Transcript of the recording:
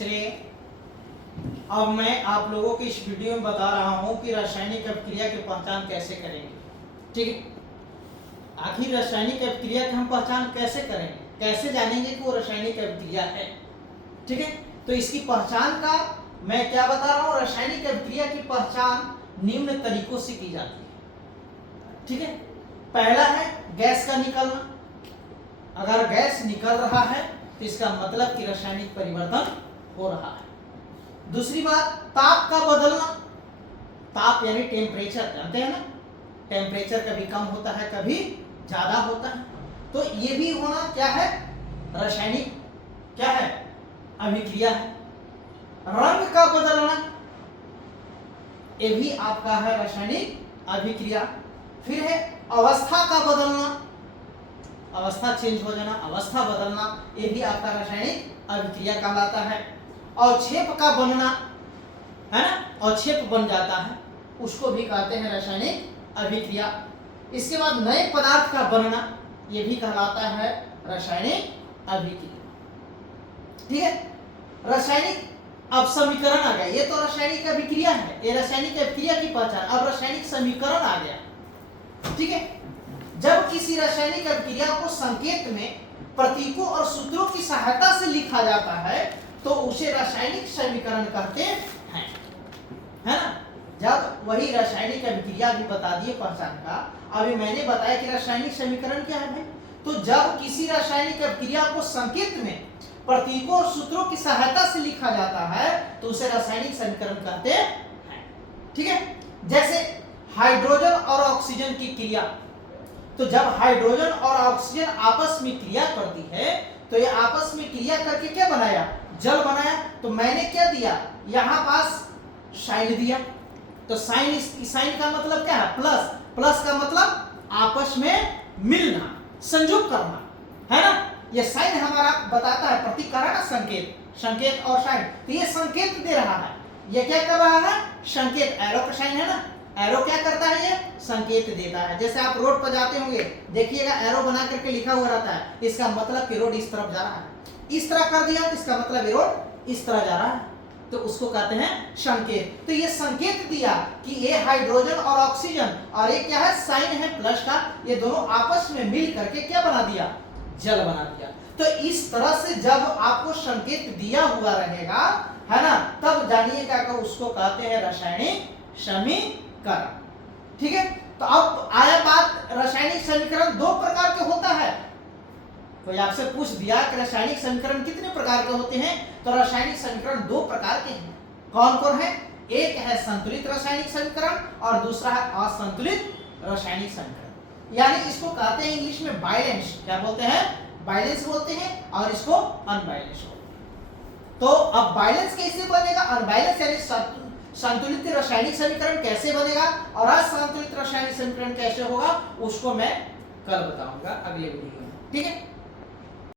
चलिए अब मैं आप लोगों को इस वीडियो में बता रहा हूं कि रासायनिक अभिक्रिया की पहचान कैसे करेंगे। ठीक है, आखिर रासायनिक अभिक्रिया की हम पहचान कैसे करेंगे, कैसे जानेंगे कि वो रासायनिक अभिक्रिया है। ठीक है, तो इसकी पहचान का मैं क्या बता रहा हूं, रासायनिक अभिक्रिया की पहचान निम्न तरीकों से की जाती है। ठीक है, पहला है गैस का निकलना। अगर गैस निकल रहा है तो इसका मतलब कि रासायनिक परिवर्तन हो रहा है। दूसरी बात, ताप का बदलना। ताप यानी टेम्परेचर, जानते हैं ना, टेम्परेचर कभी कम होता है कभी ज्यादा होता है, तो ये भी होना क्या है, रासायनिक क्या है, अभिक्रिया है। रंग का बदलना, ये भी आपका है रासायनिक अभिक्रिया। फिर है अवस्था का बदलना, अवस्था चेंज हो जाना, अवस्था बदलना, ये भी आपका रासायनिक अभिक्रिया कहलाता है। अवक्षेप का बनना, है ना, अवक्षेप बन जाता है, उसको भी कहते हैं रासायनिक अभिक्रिया। इसके बाद नए पदार्थ का बनना, ये भी कहलाता है रासायनिक अभिक्रिया। ठीक है, रासायनिक अब समीकरण आ गया, ये तो रासायनिक अभिक्रिया है, ये रासायनिक अभिक्रिया की पहचान। अब रासायनिक समीकरण आ गया। ठीक है, जब किसी रासायनिक अभिक्रिया को संकेत में प्रतीकों और सूत्रों की सहायता से लिखा जाता है तो उसे रासायनिक समीकरण कहते हैं, है ना। जब वही रासायनिक अभिक्रिया भी बता दिए पहचान का, अभी मैंने बताया कि रासायनिक समीकरण क्या है भाई। तो जब किसी रासायनिक अभिक्रिया को संकेत में प्रतीकों और सूत्रों की सहायता से लिखा जाता है तो उसे रासायनिक समीकरण कहते हैं। ठीक है, जैसे हाइड्रोजन और ऑक्सीजन की क्रिया, तो जब हाइड्रोजन और ऑक्सीजन आपस में क्रिया करती है तो ये आपस में क्रिया करके क्या बनाया, जल बनाया। तो मैंने क्या दिया, यहां पास साइन दिया, तो साइन का मतलब क्या है, प्लस। प्लस का मतलब आपस में मिलना, संयोग करना, है ना। ये साइन हमारा बताता है प्रतिकरण संकेत, संकेत और साइन, तो ये संकेत दे रहा है। ये क्या कर रहा है, संकेत, एरो का साइन है ना, एरो क्या करता है, ये संकेत देता है। जैसे आप रोड पर जाते होंगे, देखिएगा एरो बना करके लिखा हुआ रहता है, इसका मतलब कि रोड इस तरफ जा रहा है। इस तरह कर दिया तो इसका मतलब ये रोड इस तरह जा रहा है, तो उसको कहते हैं संकेत। तो ये संकेत दिया कि ये हाइड्रोजन और ऑक्सीजन, और ये क्या है, साइन है प्लस का, ये दोनों आपस में मिल करके क्या बना दिया, जल बना दिया। तो इस तरह से जब आपको संकेत दिया हुआ रहेगा, है ना, तब जानिएगा कि उसको कहते हैं रासायनिक समीकरण। ठीक है, तो अब आया बात, रासायनिक समीकरण दो प्रकार के होता है। कोई आपसे पूछ दिया कि रासायनिक समीकरण कितने प्रकार के होते हैं, तो रासायनिक समीकरण दो प्रकार के हैं। कौन कौन है, एक है संतुलित रासायनिक समीकरण और दूसरा है असंतुलित रासायनिक समीकरण। यानी इसको कहते हैं इंग्लिश में बैलेंस, क्या बोलते हैं, बैलेंस बोलते हैं, और इसको अनबैलेंस बोलते हैं। तो अब बैलेंस कैसे बनेगा, अनबैलेंस यानी संतुलित रासायनिक समीकरण कैसे बनेगा और असंतुलित रासायनिक समीकरण कैसे होगा, उसको मैं कल बताऊंगा अगले वीडियो में। ठीक है।